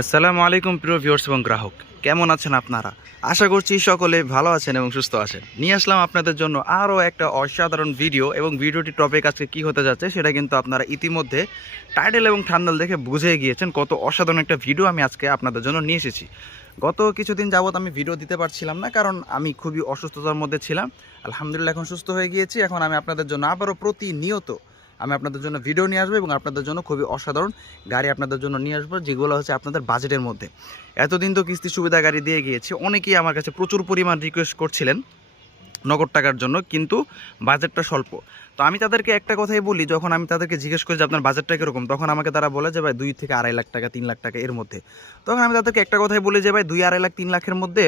আসসালামু আলাইকুম প্রিয় ভিউয়ার্স এবং গ্রাহক। কেমন আছেন আপনারা? আশা করছি সকলে ভালো আছেন এবং সুস্থ আছেন। নিয়ে আসলাম আপনাদের জন্য আরও একটা অসাধারণ ভিডিও এবং ভিডিওটি টপিক আজকে কী হতে যাচ্ছে সেটা কিন্তু আপনারা ইতিমধ্যে টাইটেল এবং থাম্বনেল দেখে বুঝে গিয়েছেন কত অসাধারণ একটা ভিডিও আমি আজকে আপনাদের জন্য নিয়ে এসেছি। গত কিছুদিন যাবত আমি ভিডিও দিতে পারছিলাম না কারণ আমি খুবই অসুস্থতার মধ্যে ছিলাম। আলহামদুলিল্লাহ এখন সুস্থ হয়ে গিয়েছি। এখন আমি আপনাদের জন্য আবারও প্রতিনিয়ত আমি আপনাদের জন্য ভিডিও নিয়ে আসব এবং আপনাদের জন্য খুবই অসাধারণ গাড়ি আপনাদের জন্য নিয়ে আসব, যেগুলো হচ্ছে আপনাদের বাজেটের মধ্যে। এতদিন তো কিস্তি সুবিধা গাড়ি দিয়ে গিয়েছে, অনেকেই আমার কাছে প্রচুর পরিমাণ রিকোয়েস্ট করছিলেন নগদ টাকার জন্য, কিন্তু বাজেটটা স্বল্প। তো আমি তাদেরকে একটা কথাই বলি, যখন আমি তাদেরকে জিজ্ঞেস করি যে আপনার বাজেটটা কীরকম, তখন আমাকে তারা বলে যে, ভাই, দুই থেকে আড়াই লাখ টাকা, তিন লাখ টাকা, এর মধ্যে। তখন আমি তাদেরকে একটা কথাই বলি যে, ভাই, দুই, আড়াই লাখ, তিন লাখের মধ্যে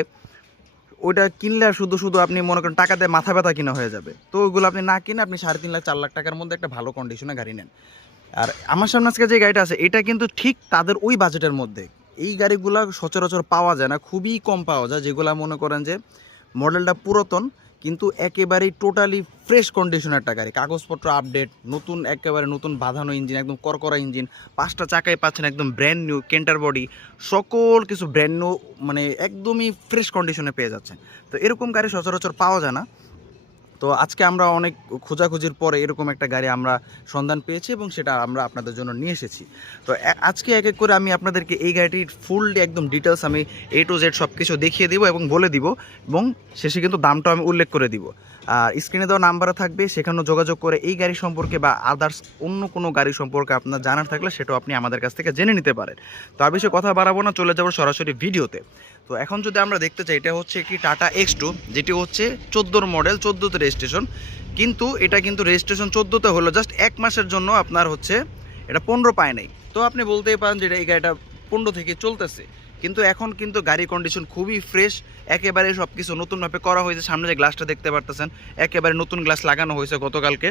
ওইটা কিনলে শুধু শুধু আপনি মনে করেন টাকা দিয়ে মাথা ব্যথা কিনা হয়ে যাবে। তো ওইগুলো আপনি না কিনে আপনি সাড়ে তিন লাখ, চার লাখ টাকার মধ্যে একটা ভালো কন্ডিশনে গাড়ি নেন। আর আমার সামনে আজকে যে গাড়িটা আছে, এটা কিন্তু ঠিক তাদের ওই বাজেটের মধ্যে। এই গাড়িগুলো সচরাচর পাওয়া যায় না, খুবই কম পাওয়া যায়, যেগুলো মনে করেন যে মডেলটা পুরাতন। কিন্তু একেবারেই টোটালি ফ্রেশ কন্ডিশনের একটা গাড়ি। কাগজপত্র আপডেট নতুন, একেবারে নতুন বাঁধানো ইঞ্জিন একদম করকরা ইঞ্জিন পাঁচটা চাকায় পাচ্ছেন একদম ব্র্যান্ড নিউ কেন্টার বডি সকল কিছু ব্র্যান্ড নিউ মানে একদমই ফ্রেশ কন্ডিশনে পেয়ে যাচ্ছেন। তো এরকম গাড়ি সচরাচর পাওয়া যায় না। তো আজকে আমরা অনেক খোঁজাখুঁজির পরে এরকম একটা গাড়ি আমরা সন্ধান পেয়েছি এবং সেটা আমরা আপনাদের জন্য নিয়ে এসেছি। তো আজকে এক এক করে আমি আপনাদেরকে এই গাড়িটির ফুল একদম ডিটেলস আমি এ টু জেড সব কিছু দেখিয়ে দিব এবং বলে দিব এবং শেষে কিন্তু দামটা আমি উল্লেখ করে দিব। আর স্ক্রিনে দেওয়া নাম্বারও থাকবে, সেখানেও যোগাযোগ করে এই গাড়ি সম্পর্কে বা আদার্স অন্য কোনো গাড়ি সম্পর্কে আপনার জানার থাকলে সেটাও আপনি আমাদের কাছ থেকে জেনে নিতে পারেন। তো আর বেশি কথা বাড়াবো না, চলে যাব সরাসরি ভিডিওতে তো এখন যদি আমরা দেখতে চাই, এটা হচ্ছে একটি টাটা এক্স টু যেটি হচ্ছে চোদ্দোর মডেল চোদ্দোতে রেজিস্ট্রেশন কিন্তু এটা কিন্তু রেজিস্ট্রেশন চোদ্দোতে হলো জাস্ট এক মাসের জন্য আপনার হচ্ছে এটা পনেরো পায় নাই। তো আপনি বলতেই পারেন যে এই গাড়িটা পনেরো থেকে চলতেছে। কিন্তু এখন কিন্তু গাড়ি কন্ডিশন খুবই ফ্রেশ একেবারে সব কিছু নতুনভাবে করা হয়েছে। সামনে যে গ্লাসটা দেখতে পারতেছেন, একেবারে নতুন গ্লাস লাগানো হয়েছে গতকালকে।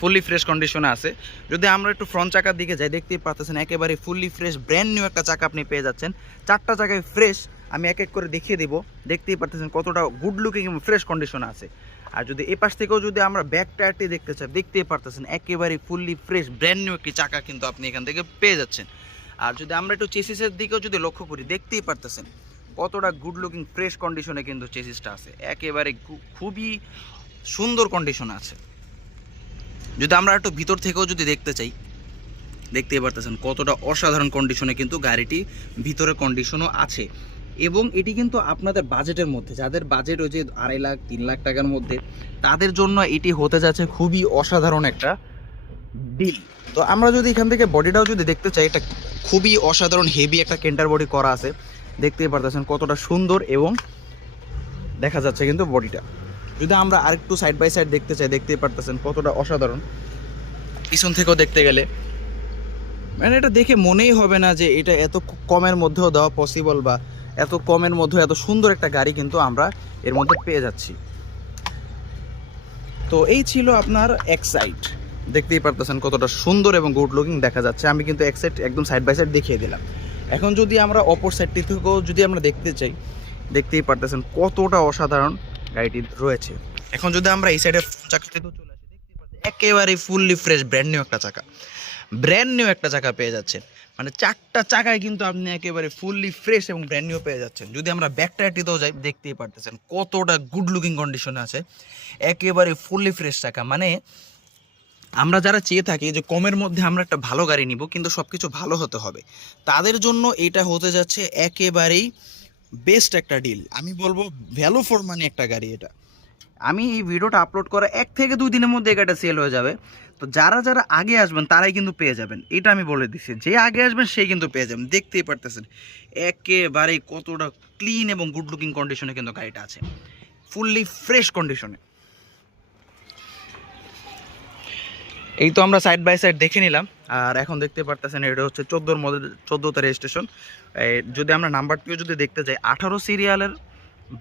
ফুললি ফ্রেশ কন্ডিশনে আছে। যদি আমরা একটু ফ্রন্ট চাকার দিকে যাই, দেখতেই পাচ্ছেন একেবারে ফুললি ফ্রেশ ব্র্যান্ড নিউ একটা চাকা আপনি পেয়ে যাচ্ছেন। চারটা চাকায় ফ্রেশ আমি এক এক করে দেখিয়ে দিব। দেখতেই পাচ্ছেন কতটা গুড লুকিং এবং ফ্রেশ কন্ডিশনে আছে। আর যদি এ পাশ থেকেও যদি আমরা ব্যাক টায়ারটি দেখতে চাই, দেখতেই পারতেছেন একেবারে ফুললি ফ্রেশ ব্র্যান্ড নিউ একটি চাকা কিন্তু আপনি এখান থেকে পেয়ে যাচ্ছেন। আর যদি আমরা একটু চেসিসের দিকেও যদি লক্ষ্য করি, দেখতেই পারতেছেন কতটা গুড লুকিং ফ্রেশ কন্ডিশনে কিন্তু চেসিসটা আছে। একেবারে খুবই সুন্দর কন্ডিশনে আছে। যদি আমরা একটু ভিতর থেকেও যদি দেখতে চাই, দেখতেই পারতেছেন কতটা অসাধারণ কন্ডিশনে কিন্তু গাড়িটি ভিতরে কন্ডিশনও আছে। এবং এটি কিন্তু আপনাদের বাজেটের মধ্যে, যাদের বাজেট ওই যে আড়াই লাখ, তিন লাখ টাকার মধ্যে, তাদের জন্য এটি হতে যাচ্ছে খুবই অসাধারণ একটা ডিল তো আমরা যদি এখান থেকে বডিটাও যদি দেখতে চাই, এটা খুবই অসাধারণ হেভি একটা কেন্টার বডি করা আছে। দেখতেই পারতেছেন কতটা সুন্দর এবং দেখা যাচ্ছে কিন্তু বডিটা যদি আমরা আরেকটু সাইড বাই সাইড দেখতে চাই, দেখতেই পারতেছেন কতটা অসাধারণ। পিছন থেকেও দেখতে গেলে মানে এটা দেখে মনেই হবে না যে এটা এত কমের মধ্যেও দেওয়া পসিবল বা এত কমের মধ্যে এত সুন্দর একটা গাড়ি কিন্তু আমরা এর মধ্যে পেয়ে যাচ্ছি। তো এই ছিল আপনার এক সাইড দেখতেই পারতেছেন কতটা সুন্দর এবং গুড লুকিং দেখা যাচ্ছে। আমি কিন্তু এক সাইড একদম সাইড বাই সাইড দেখিয়ে দিলাম। এখন যদি আমরা অপর সাইডটি থেকেও যদি আমরা দেখতে চাই, দেখতেই পারতেছেন কতটা অসাধারণ। গাড়িটি রয়েছে। এখন যদি আমরা এই সাইডে চাকাটিতেও চলে আসি দেখতেই পাচ্ছেন একেবারে ফুললি ফ্রেশ ব্র্যান্ড নিউ একটা চাকা। ব্র্যান্ড নিউ একটা চাকা পেয়ে যাচ্ছেন। মানে চারটা চাকায় কিন্তু আপনি একেবারে ফুললি ফ্রেশ এবং ব্র্যান্ড নিউ পেয়ে যাচ্ছেন। যদি আমরা ব্যাক টায়ারটিতেও যাই, দেখতেই পারতেছেন কতটা গুড লুকিং কন্ডিশনে আছে। একেবারে ফুললি ফ্রেশ চাকা। মানে আমরা যারা চেয়ে থাকি যে কমের মধ্যে আমরা একটা ভালো গাড়ি নিব, কিন্তু সব কিছু ভালো হতে হবে। তাদের জন্য এটা হতে যাচ্ছে একেবারেই বেস্ট একটা ডিল আমি বলব ভ্যালু ফর মানি একটা গাড়ি এটা। আমি এই ভিডিওটা আপলোড করা এক থেকে দুই দিনের মধ্যে গাড়িটা সেল হয়ে যাবে। তো যারা যারা আগে আসবেন, তারাই কিন্তু পেয়ে যাবেন। এটা আমি বলে দিচ্ছি। যে আগে আসবেন, সেই কিন্তু পেয়ে যাবেন। দেখতেই পারতেছেন, একেবারেই কতটা ক্লিন এবং গুড লুকিং কন্ডিশনে কিন্তু গাড়িটা আছে। ফুললি ফ্রেশ কন্ডিশনে এই তো আমরা সাইড বাই সাইড দেখে নিলাম। আর এখন দেখতে পারতেছেন, এটা হচ্ছে চোদ্দোর মধ্যে চোদ্দোতে রেজিস্ট্রেশন যদি আমরা নাম্বারটিও যদি দেখতে যাই, আঠারো সিরিয়ালের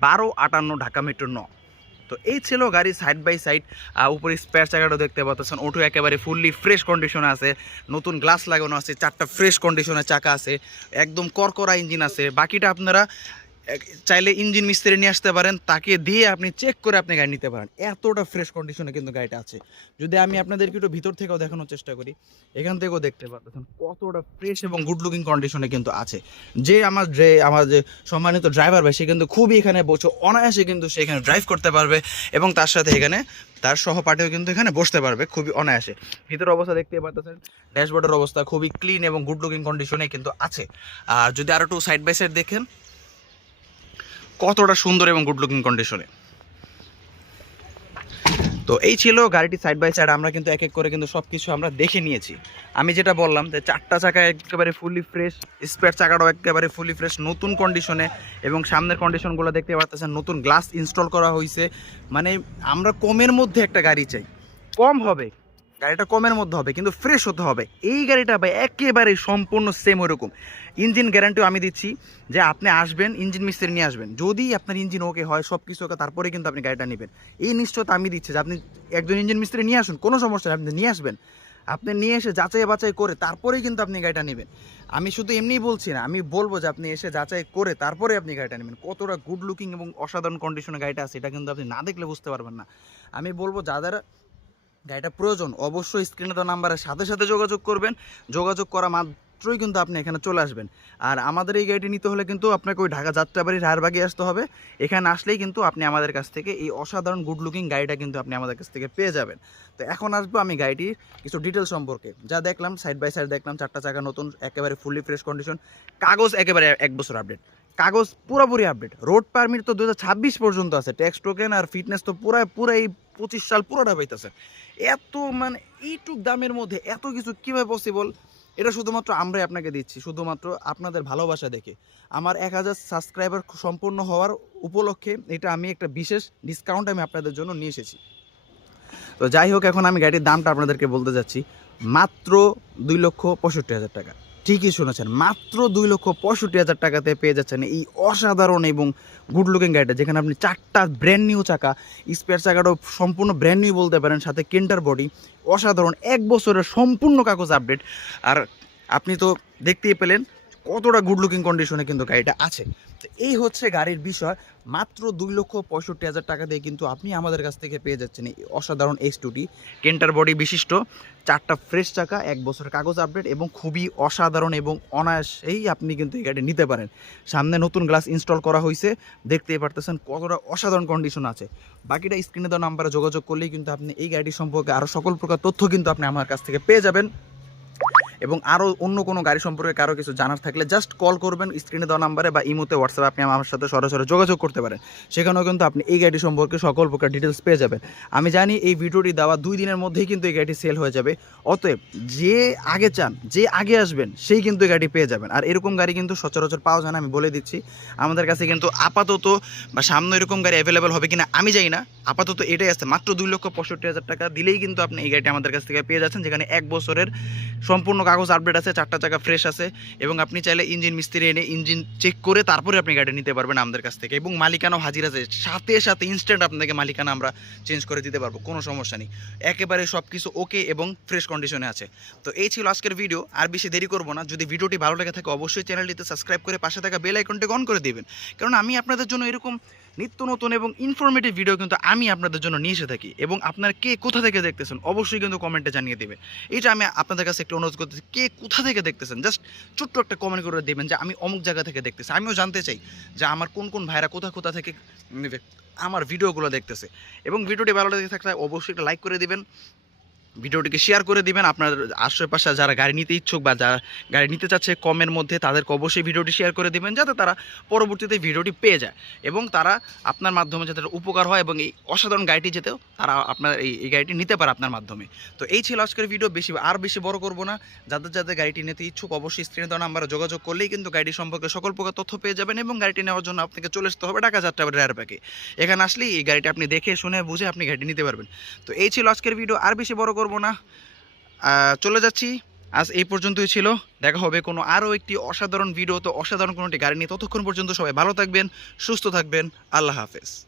বারো আটান্ন ঢাকা মেট্রো ন। তো এই ছিল গাড়ি সাইড বাই সাইড উপরে স্পেয়ার চাকাটাও দেখতে পাচ্ছেন ওটু একেবারে ফুললি ফ্রেশ কন্ডিশনে আছে। নতুন গ্লাস লাগানো আছে, চারটা ফ্রেশ কন্ডিশনের চাকা আছে। একদম করকরা ইঞ্জিন আছে। বাকিটা আপনারা চাইলে ইঞ্জিন মিস্ত্রি নিয়ে আসতে পারেন, তাকে দিয়ে আপনি চেক করে আপনি গাড়ি নিতে পারেন। এতটা ফ্রেশ কন্ডিশনে কিন্তু গাড়িটা আছে। যদি আমি আপনাদেরকে একটু ভিতর থেকেও দেখানোর চেষ্টা করি, এখান থেকেও দেখতে পাচ্ছেন কতটা ফ্রেশ এবং গুড লুকিং কন্ডিশনে কিন্তু আছে। যে আমার যে আমার যে সম্মানিত ড্রাইভার ভাই, সে কিন্তু খুবই এখানে বসে, অনায়াসে কিন্তু সে এখানে ড্রাইভ করতে পারবে এবং তার সাথে এখানে তার সহপাঠীও কিন্তু এখানে বসতে পারবে খুবই অনায়াসে। ভিতর অবস্থা দেখতে পাচ্ছেন ড্যাশবোর্ডের অবস্থা খুবই ক্লিন এবং গুড লুকিং কন্ডিশনে কিন্তু আছে। আর যদি আরও একটু সাইড বাই সাইড দেখেন কতটা সুন্দর এবং গুড লুকিং কন্ডিশনে তো এই ছিল গাড়িটি সাইড বাই সাইড আমরা কিন্তু এক এক করে কিন্তু সব কিছু আমরা দেখে নিয়েছি। আমি যেটা বললাম যে চারটা চাকা একেবারে ফুলি ফ্রেশ স্পেয়ার চাকাটাও একেবারে ফুলি ফ্রেশ নতুন কন্ডিশনে এবং সামনের কন্ডিশনগুলো দেখতে পাচ্ছেন নতুন গ্লাস ইনস্টল করা হয়েছে মানে আমরা কমের মধ্যে একটা গাড়ি চাই। কম হবে। গাড়িটা কমের মধ্যে হবে, কিন্তু ফ্রেশ হতে হবে। এই গাড়িটা ভাই একেবারে সম্পূর্ণ সেম ওরকম ইঞ্জিন গ্যারান্টিও আমি দিচ্ছি যে আপনি আসবেন ইঞ্জিন মিস্ত্রি নিয়ে আসবেন। যদি আপনার ইঞ্জিন ওকে হয় সব কিছু ওকে তারপরে কিন্তু আপনি গাড়িটা নেবেন। এই নিশ্চয়তা আমি দিচ্ছি যে আপনি একজন ইঞ্জিন মিস্ত্রি নিয়ে আসুন, কোনো সমস্যা আপনি নিয়ে আসবেন। আপনি নিয়ে এসে যাচাই বাছাই করে তারপরেই কিন্তু আপনি গাড়িটা নেবেন। আমি শুধু এমনিই বলছি না, আমি বলব যে আপনি এসে যাচাই করে তারপরে আপনি গাড়িটা নেবেন। কতটা গুড লুকিং এবং অসাধারণ কন্ডিশনে গাড়িটা আছে, এটা কিন্তু আপনি না দেখলে বুঝতে পারবেন না। আমি বলব যাদের গাড়িটা প্রয়োজন, অবশ্যই স্ক্রিনে দেওয়া নাম্বারের সাথে সাথে যোগাযোগ করবেন। যোগাযোগ করা মাত্রই কিন্তু আপনি এখানে চলে আসবেন। আর আমাদের এই গাড়িটি নিতে হলে কিন্তু আপনাকে ওই ঢাকা যাত্রাবাড়ি রায়েরবাগে আসতে হবে। এখানে আসলেই কিন্তু আপনি আমাদের কাছ থেকে এই অসাধারণ গুড লুকিং গাড়িটা কিন্তু আপনি আমাদের কাছ থেকে পেয়ে যাবেন। তো এখন আসব আমি গাড়িটির কিছু ডিটেল সম্পর্কে। যা দেখলাম সাইড বাই সাইড দেখলাম, চারটা চাকা নতুন, একেবারে ফুলি ফ্রেশ কন্ডিশন কাগজ একেবারে এক বছর আপডেট কাগজ পুরোপুরি আপডেট রোড পারমিট তো দু হাজার ছাব্বিশ পর্যন্ত আছে। ট্যাক্স টোকেন আর ফিটনেস তো পুরো পুরো এই পঁচিশ সাল পুরোটা পাইতেছে। এত মানে এইটুক দামের মধ্যে এত কিছু কীভাবে পসিবল এটা শুধুমাত্র আমরাই আপনাকে দিচ্ছি। শুধুমাত্র আপনাদের ভালোবাসা দেখে। আমার এক হাজার সাবস্ক্রাইবার সম্পূর্ণ হওয়ার উপলক্ষে এটা আমি একটা বিশেষ ডিসকাউন্ট আমি আপনাদের জন্য নিয়ে এসেছি। তো যাই হোক, এখন আমি গাড়ির দামটা আপনাদেরকে বলতে যাচ্ছি। মাত্র দুই লক্ষ পঁয়ষট্টি হাজার টাকা। ঠিকই শুনেছেন। মাত্র দুই লক্ষ পঁয়ষট্টি হাজার টাকাতে পেয়ে যাচ্ছেন এই অসাধারণ এবং গুড লুকিং গাড়িটা যেখানে আপনি চারটা ব্র্যান্ড নিউ চাকা স্পেয়ার চাকাটাও সম্পূর্ণ ব্র্যান্ড নিউ বলতে পারেন, সাথে কেন্টার বডি অসাধারণ, এক বছরের সম্পূর্ণ কাগজ আপডেট আর আপনি তো দেখতেই পেলেন কতটা গুড লুকিং কন্ডিশনে কিন্তু গাড়িটা আছে। তো এই হচ্ছে গাড়ির বিষয়। মাত্র দুই লক্ষ পঁয়ষট্টি হাজার টাকা দিয়ে কিন্তু আপনি আমাদের কাছ থেকে পেয়ে যাচ্ছেন এই অসাধারণ এক্স টুটি কেন্টার বডি বিশিষ্ট, চারটা ফ্রেশ চাকা, এক বছর কাগজ আপডেট এবং খুবই অসাধারণ এবং অনায়াসেই আপনি কিন্তু এই গাড়ি নিতে পারেন। সামনে নতুন গ্লাস ইনস্টল করা হয়েছে দেখতেই পারতেছেন কতটা অসাধারণ কন্ডিশন আছে। বাকিটা স্ক্রিনে দেওয়া নাম্বারে যোগাযোগ করলেই কিন্তু আপনি এই গাড়ি সম্পর্কে আরও সকল প্রকার তথ্য কিন্তু আপনি আমার কাছ থেকে পেয়ে যাবেন। এবং আরও অন্য কোনো গাড়ি সম্পর্কে কারও কিছু জানার থাকলে জাস্ট কল করবেন স্ক্রিনে দেওয়া নাম্বারে বা ইমোতে হোয়াটসঅ্যাপে আপনি আমার সাথে সরাসরি যোগাযোগ করতে পারেন। সেখানেও কিন্তু আপনি এই গাড়ি সম্পর্কে সকল প্রকার ডিটেলস পেয়ে যাবেন। আমি জানি এই ভিডিওটি দেওয়া দুই দিনের মধ্যেই কিন্তু এই গাড়িটি সেল হয়ে যাবে। অতএব যে আগে চান, যে আগে আসবেন, সেই কিন্তু এই গাড়ি পেয়ে যাবেন। আর এরকম গাড়ি কিন্তু সচরাচর পাওয়া যায় না, আমি বলে দিচ্ছি। আমাদের কাছে কিন্তু আপাতত বা সামনে এরকম গাড়ি অ্যাভেলেবেল হবে কিনা, আমি জানি না। আপাতত এটাই আছে। মাত্র দুই লক্ষ পঁয়ষট্টি হাজার টাকা দিলেই কিন্তু আপনি এই গাড়িটি আমাদের কাছ থেকে পেয়ে যাচ্ছেন, যেখানে এক বছরের সম্পূর্ণ কাগজ আপডেট আছে, চারটা চাকা ফ্রেশ আছে এবং আপনি চাইলে ইঞ্জিন মিস্ত্রি এনে ইঞ্জিন চেক করে তারপরে আপনি গাড়ি নিতে পারবেন আমাদের কাছ থেকে এবং মালিকানাও হাজির আছে। সাথে সাথে ইনস্ট্যান্ট আপনাকে মালিকানা আমরা চেঞ্জ করে দিতে পারব, কোনো সমস্যা নেই। একেবারে সব কিছু ওকে এবং ফ্রেশ কন্ডিশনে আছে। তো এই ছিল আজকের ভিডিও আর বেশি দেরি করব না। যদি ভিডিওটি ভালো লেগে থাকে অবশ্যই চ্যানেলটিতে সাবস্ক্রাইব করে পাশে থাকা বেল আইকনটিকে অন করে দিবেন। কারণ আমি আপনাদের জন্য এরকম নিত্য নতুন এবং ইনফরমেটিভ ভিডিও কিন্তু আমি আপনাদের জন্য নিয়ে এসে থাকি। এবং আপনার কে কোথা থেকে দেখতেছেন, অবশ্যই কিন্তু কমেন্টে জানিয়ে দেবে এটা আমি আপনাদের কাছে একটু অনুরোধ করতেছি, কে কোথা থেকে দেখতেছেন? জাস্ট ছোট্ট একটা কমেন্ট করে দেবেন যে আমি অমুক জায়গা থেকে দেখতেছি। আমিও জানতে চাই যে আমার কোন কোন ভাইরা কোথা কোথা থেকে আমার ভিডিওগুলো দেখতেছে। এবং ভিডিওটি ভালো লেগে থাকলে অবশ্যই একটা লাইক করে দিবেন। ভিডিওটিকে শেয়ার করে দিবেন। আপনার আশেপাশে যারা গাড়ি নিতে ইচ্ছুক বা যারা গাড়ি নিতে চাচ্ছে কমের মধ্যে, তাদেরকে অবশ্যই ভিডিওটি শেয়ার করে দিবেন, যাতে তারা পরবর্তীতে ভিডিওটি পেয়ে যায়। এবং তারা আপনার মাধ্যমে যাতে উপকার হয় এবং এই অসাধারণ গাড়িটি যেতেও তারা আপনার এই এই গাড়িটি নিতে পারে আপনার মাধ্যমে। তো এই ছিল আজকের ভিডিও। বেশি, আর বেশি বড় করব না। যাদের যাদের গাড়িটি নিতে ইচ্ছুক, অবশ্যই স্ক্রিনে দেওয়া নাম্বারে যোগাযোগ করলেই কিন্তু গাড়ি সম্পর্কে সকল প্রকার তথ্য পেয়ে যাবেন এবং গাড়িটি নেওয়ার জন্য আপনাকে চলে আসতে হবে ঢাকা যাত্রা রেয়ার প্যাকে এখানে আসলেই এই গাড়িটি আপনি দেখে, শুনে, বুঝে আপনি গাড়িটি নিতে পারবেন। তো এই ছিল আজকের ভিডিও। আর বেশি বড় না। আহ, চলে যাচ্ছি। আজ এই পর্যন্তই ছিল। দেখা হবে কোনো আরও একটি অসাধারণ ভিডিও তো অসাধারণ কোনো একটি গাড়ি নিয়ে ততক্ষণ পর্যন্ত সবাই ভালো থাকবেন সুস্থ থাকবেন। আল্লাহ হাফেজ।